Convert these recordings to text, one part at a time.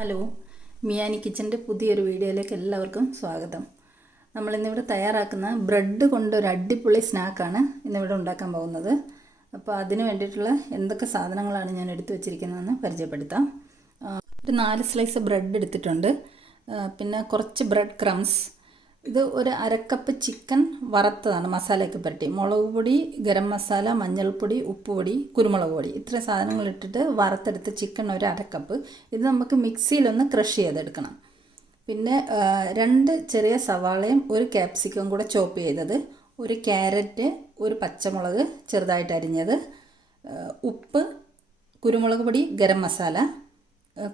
Hello, മിയാനി കിച്ചൻ്റെ പുതിയൊരു വീഡിയോയിലേക്ക് എല്ലാവർക്കും സ്വാഗതം. നമ്മളിന്നിവിടെ തയ്യാറാക്കുന്ന ബ്രെഡ് കൊണ്ടൊരു അടിപൊളി സ്നാക്കാണ് ഇന്നിവിടെ ഉണ്ടാക്കാൻ പോകുന്നത്. അപ്പോൾ അതിന് വേണ്ടിയിട്ടുള്ള എന്തൊക്കെ സാധനങ്ങളാണ് ഞാൻ എടുത്തു വച്ചിരിക്കുന്നതെന്ന് പരിചയപ്പെടുത്താം. ഒരു 4 സ്ലൈസ് ബ്രെഡ് എടുത്തിട്ടുണ്ട്. പിന്നെ കുറച്ച് ബ്രെഡ് ക്രംസ്. ഇത് ഒരു അരക്കപ്പ് ചിക്കൻ വറുത്തതാണ്, മസാലയൊക്കെ പുരട്ടി. മുളക് പൊടി, ഗരം മസാല, മഞ്ഞൾപ്പൊടി, ഉപ്പുപൊടി, കുരുമുളക് പൊടി, ഇത്ര സാധനങ്ങൾ ഇട്ടിട്ട് വറുത്തെടുത്ത് ചിക്കൻ ഒരു അരക്കപ്പ്. ഇത് നമുക്ക് മിക്സിയിലൊന്ന് ക്രഷ് ചെയ്തെടുക്കണം. പിന്നെ 2 ചെറിയ സവാളയും ഒരു ക്യാപ്സിക്കം കൂടെ ചോപ്പ് ചെയ്തത്, ഒരു ക്യാരറ്റ്, ഒരു പച്ചമുളക് ചെറുതായിട്ട് അരിഞ്ഞത്, ഉപ്പ്, കുരുമുളക് പൊടി, ഗരം മസാല.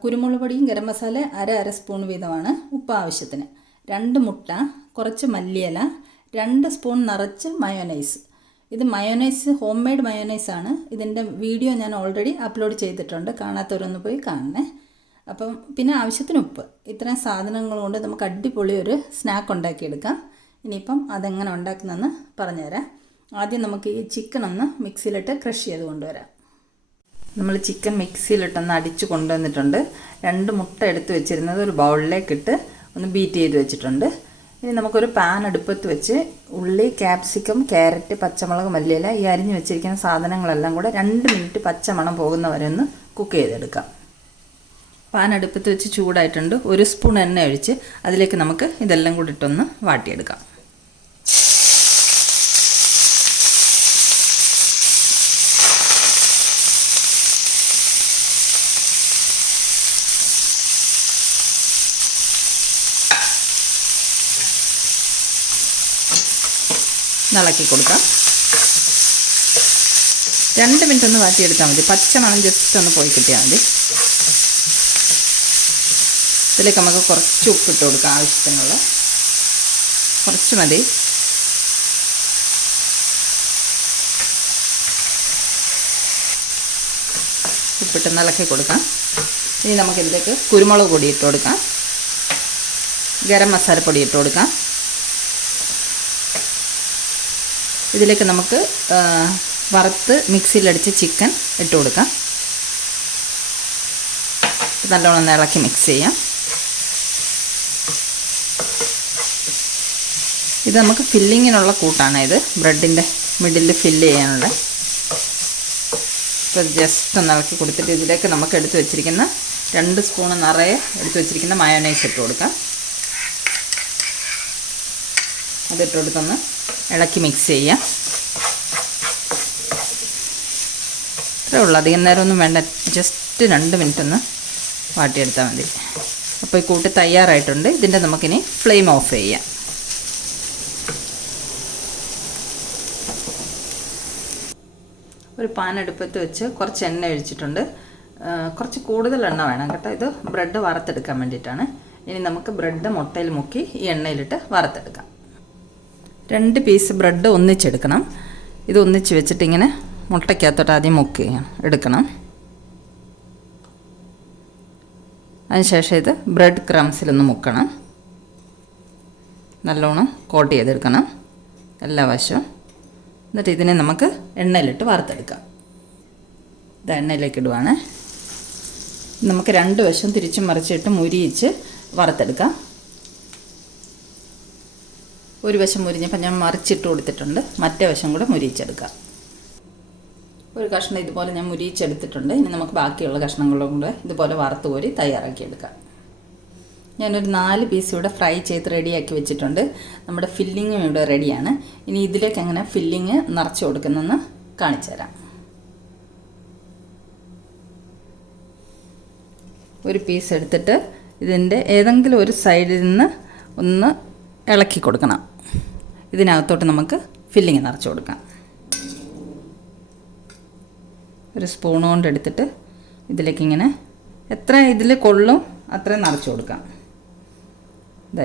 കുരുമുളക് പൊടിയും ഗരം മസാല അര സ്പൂൺ വീതമാണ്, ഉപ്പ് ആവശ്യത്തിന്. 2 മുട്ട, കുറച്ച് മല്ലിയില, 2 സ്പൂൺ നിറച്ച് മയോനൈസ്. ഇത് മയോനൈസ് ഹോം മെയ്ഡ് മയോനൈസാണ്. ഇതിൻ്റെ വീഡിയോ ഞാൻ ഓൾറെഡി അപ്ലോഡ് ചെയ്തിട്ടുണ്ട്, കാണാത്തവരൊന്ന് പോയി കാണണേ. അപ്പം പിന്നെ ആവശ്യത്തിന് ഉപ്പ്. ഇത്രയും സാധനങ്ങൾ കൊണ്ട് നമുക്ക് അടിപൊളി ഒരു സ്നാക്ക് ഉണ്ടാക്കിയെടുക്കാം. ഇനിയിപ്പം അതെങ്ങനെ ഉണ്ടാക്കുന്നതെന്ന് പറഞ്ഞുതരാം. ആദ്യം നമുക്ക് ഈ ചിക്കൻ ഒന്ന് മിക്സിയിലിട്ട് ക്രഷ് ചെയ്ത് കൊണ്ടുവരാം. നമ്മൾ ചിക്കൻ മിക്സിയിലിട്ടൊന്ന് അടിച്ച് കൊണ്ടുവന്നിട്ടുണ്ട്. 2 മുട്ട എടുത്ത് വെച്ചിരുന്നത് ഒരു ബൗളിലേക്കിട്ട് ഒന്ന് ബീറ്റ് ചെയ്ത് വെച്ചിട്ടുണ്ട്. ഇനി നമുക്കൊരു പാൻ അടുപ്പത്ത് വെച്ച് ഉള്ളി, ക്യാപ്സിക്കം, ക്യാരറ്റ്, പച്ചമുളക്, മല്ലിയില, ഈ അരിഞ്ഞ് വെച്ചിരിക്കുന്ന സാധനങ്ങളെല്ലാം കൂടെ 2 മിനിറ്റ് പച്ചമണം പോകുന്നവരെ ഒന്ന് കുക്ക് ചെയ്തെടുക്കാം. പാൻ അടുപ്പത്ത് വെച്ച് ചൂടായിട്ടുണ്ട്. 1 സ്പൂൺ എണ്ണ ഒഴിച്ച് അതിലേക്ക് നമുക്ക് ഇതെല്ലാം കൂടി ഇട്ടൊന്ന് വാട്ടിയെടുക്കാം. ഇളക്കി കൊടുക്കാം. 2 മിനിറ്റ് ഒന്ന് വാട്ടിയെടുത്താൽ മതി. പച്ചമണം ജസ്റ്റ് ഒന്ന് പോയി കിട്ടിയാൽ മതി. ഇതിലേക്ക് നമുക്ക് കുറച്ച് ഉപ്പിട്ട് കൊടുക്കാം. ആവശ്യത്തിനുള്ള കുറച്ച് മതി. ഉപ്പിട്ട് ഇളക്കി കൊടുക്കാം. ഇനി നമുക്കിതിലേക്ക് കുരുമുളക് പൊടി ഇട്ട് കൊടുക്കാം, ഗരം മസാലപ്പൊടി ഇട്ട് കൊടുക്കാം. ഇതിലേക്ക് നമുക്ക് വറുത്ത് മിക്സിയിലടിച്ച് ചിക്കൻ ഇട്ട് കൊടുക്കാം. നല്ലോണം ഒന്ന് ഇളക്കി മിക്സ് ചെയ്യാം. ഇത് നമുക്ക് ഫില്ലിങ്ങിനുള്ള കൂട്ടാണ്. ഇത് ബ്രെഡിൻ്റെ മിഡിൽ ഫില്ല് ചെയ്യാനുള്ള. ഇപ്പോൾ ജസ്റ്റ് ഒന്ന് ഇളക്കി കൊടുത്തിട്ട് ഇതിലേക്ക് നമുക്ക് എടുത്ത് വെച്ചിരിക്കുന്ന 2 സ്പൂൺ നിറയെ എടുത്ത് വെച്ചിരിക്കുന്ന മയോനൈസ് ഇട്ട് കൊടുക്കാം. അതിട്ട് കൊടുത്തൊന്ന് ഇളക്കി മിക്സ് ചെയ്യാം. ഇത്രേ ഉള്ളൂ, അധികം നേരമൊന്നും വേണ്ട. ജസ്റ്റ് 2 മിനിറ്റ് ഒന്ന് വാട്ടിയെടുത്താൽ മതി. അപ്പോൾ ഈ കൂട്ട് തയ്യാറായിട്ടുണ്ട്. ഇതിൻ്റെ നമുക്കിനി ഫ്ലെയിം ഓഫ് ചെയ്യാം. ഒരു പാൻ അടുപ്പത്ത് വെച്ച് കുറച്ച് എണ്ണ ഒഴിച്ചിട്ടുണ്ട്. കുറച്ച് കൂടുതൽ എണ്ണ വേണം കേട്ടോ. ഇത് ബ്രെഡ് വറുത്തെടുക്കാൻ വേണ്ടിയിട്ടാണ്. ഇനി നമുക്ക് ബ്രെഡ് മുട്ടയിൽ മുക്കി ഈ എണ്ണയിലിട്ട് വറുത്തെടുക്കാം. 2 പീസ് ബ്രെഡ് ഒന്നിച്ചെടുക്കണം. ഇത് ഒന്നിച്ച് വെച്ചിട്ട് ഇങ്ങനെ മുട്ടയ്ക്കകത്തോട്ട് ആദ്യം മുക്കി എടുക്കണം. അതിനുശേഷം ഇത് ബ്രെഡ് ക്രംസിലൊന്ന് മുക്കണം. നല്ലോണം കോട്ട് ചെയ്തെടുക്കണം എല്ലാ വശവും. എന്നിട്ട് ഇതിനെ നമുക്ക് എണ്ണയിലിട്ട് വറുത്തെടുക്കാം. ഇത് എണ്ണയിലേക്ക് ഇടുവാണ്. നമുക്ക് 2 വശം തിരിച്ചും മറിച്ചിട്ട് മുരിയിച്ച് വറുത്തെടുക്കാം. ഒരു വശം മുരിഞ്ഞപ്പോൾ ഞാൻ മറിച്ചിട്ട് കൊടുത്തിട്ടുണ്ട്. മറ്റേ വശം കൂടെ മുരിയിച്ചെടുക്കാം. ഒരു കഷ്ണം ഇതുപോലെ ഞാൻ മുരിയിച്ചെടുത്തിട്ടുണ്ട്. ഇനി നമുക്ക് ബാക്കിയുള്ള കഷ്ണങ്ങളും കൂടെ ഇതുപോലെ വറുത്ത് കോരി തയ്യാറാക്കിയെടുക്കാം. ഞാനൊരു 4 പീസ് ഇവിടെ ഫ്രൈ ചെയ്ത് റെഡിയാക്കി വെച്ചിട്ടുണ്ട്. നമ്മുടെ ഫില്ലിങ്ങും ഇവിടെ റെഡിയാണ്. ഇനി ഇതിലേക്ക് എങ്ങനെ ഫില്ലിങ് നിറച്ച് കൊടുക്കുന്നതെന്ന് കാണിച്ചു തരാം. ഒരു പീസ് എടുത്തിട്ട് ഇതിൻ്റെ ഏതെങ്കിലും ഒരു സൈഡിൽ നിന്ന് ഒന്ന് ഇളക്കി കൊടുക്കണം. ഇതിനകത്തോട്ട് നമുക്ക് ഫില്ലിങ് നിറച്ച് കൊടുക്കാം. ഒരു സ്പൂൺ കൊണ്ട് എടുത്തിട്ട് ഇതിലേക്ക് ഇങ്ങനെ എത്ര ഇതിൽ കൊള്ളും അത്രയും നിറച്ച് കൊടുക്കാം.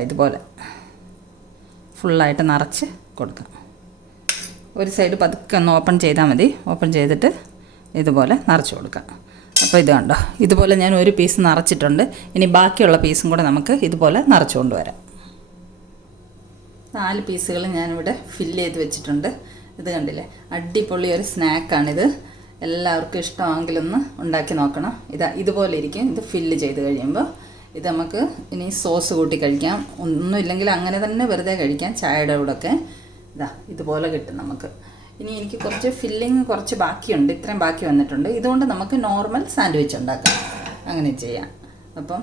ഇതുപോലെ ഫുള്ളായിട്ട് നിറച്ച് കൊടുക്കാം. ഒരു സൈഡ് പതുക്കെ ഒന്ന് ഓപ്പൺ ചെയ്താൽ മതി. ഓപ്പൺ ചെയ്തിട്ട് ഇതുപോലെ നിറച്ച് കൊടുക്കാം. അപ്പോൾ ഇത് കണ്ടോ, ഇതുപോലെ ഞാൻ ഒരു പീസ് നിറച്ചിട്ടുണ്ട്. ഇനി ബാക്കിയുള്ള പീസും കൂടെ നമുക്ക് ഇതുപോലെ നിറച്ച് കൊണ്ടുവരാം. 4 പീസുകൾ ഞാനിവിടെ ഫില്ല് ചെയ്ത് വെച്ചിട്ടുണ്ട്. ഇത് കണ്ടില്ലേ, അടിപൊളി ഒരു സ്നാക്കാണിത്. എല്ലാവർക്കും ഇഷ്ടമാണെങ്കിലൊന്ന് ഉണ്ടാക്കി നോക്കണം. ഇതുപോലെ ഇരിക്കും. ഇത് ഫില്ല് ചെയ്ത് കഴിയുമ്പോൾ ഇത് നമുക്ക് ഇനി സോസ് കൂട്ടി കഴിക്കാം. ഒന്നുമില്ലെങ്കിൽ അങ്ങനെ തന്നെ വെറുതെ കഴിക്കാം. ചായയുടെ കൂടെയൊക്കെ ഇതുപോലെ കിട്ടും നമുക്ക്. ഇനി എനിക്ക് കുറച്ച് ഫില്ലിങ് കുറച്ച് ബാക്കിയുണ്ട്. ഇത്രയും ബാക്കി വന്നിട്ടുണ്ട്. ഇതുകൊണ്ട് നമുക്ക് നോർമൽ സാൻഡ്വിച്ച് ഉണ്ടാക്കാം. അങ്ങനെ ചെയ്യാം. അപ്പം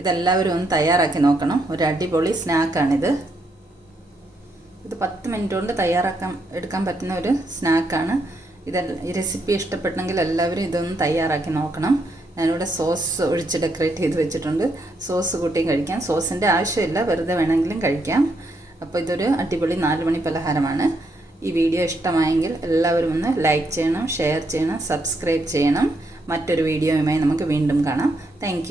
ഇതെല്ലാവരും ഒന്ന് തയ്യാറാക്കി നോക്കണം. ഒരു അടിപൊളി സ്നാക്കാണിത്. ഇത് 10 മിനിറ്റ് കൊണ്ട് എടുക്കാൻ പറ്റുന്ന ഒരു സ്നാക്കാണ്. ഈ റെസിപ്പി ഇഷ്ടപ്പെട്ടെങ്കിൽ എല്ലാവരും ഇതൊന്ന് തയ്യാറാക്കി നോക്കണം. ഞാനിവിടെ സോസ് ഒഴിച്ച് ഡെക്കറേറ്റ് ചെയ്ത് വെച്ചിട്ടുണ്ട്. സോസ് കൂട്ടിയും കഴിക്കാം. സോസിൻ്റെ ആവശ്യമില്ല, വെറുതെ വേണമെങ്കിലും കഴിക്കാം. അപ്പോൾ ഇതൊരു അടിപൊളി 4 മണി പലഹാരമാണ്. ഈ വീഡിയോ ഇഷ്ടമായെങ്കിൽ എല്ലാവരും ഒന്ന് ലൈക്ക് ചെയ്യണം, ഷെയർ ചെയ്യണം, സബ്സ്ക്രൈബ് ചെയ്യണം. മറ്റൊരു വീഡിയോയുമായി നമുക്ക് വീണ്ടും കാണാം. താങ്ക്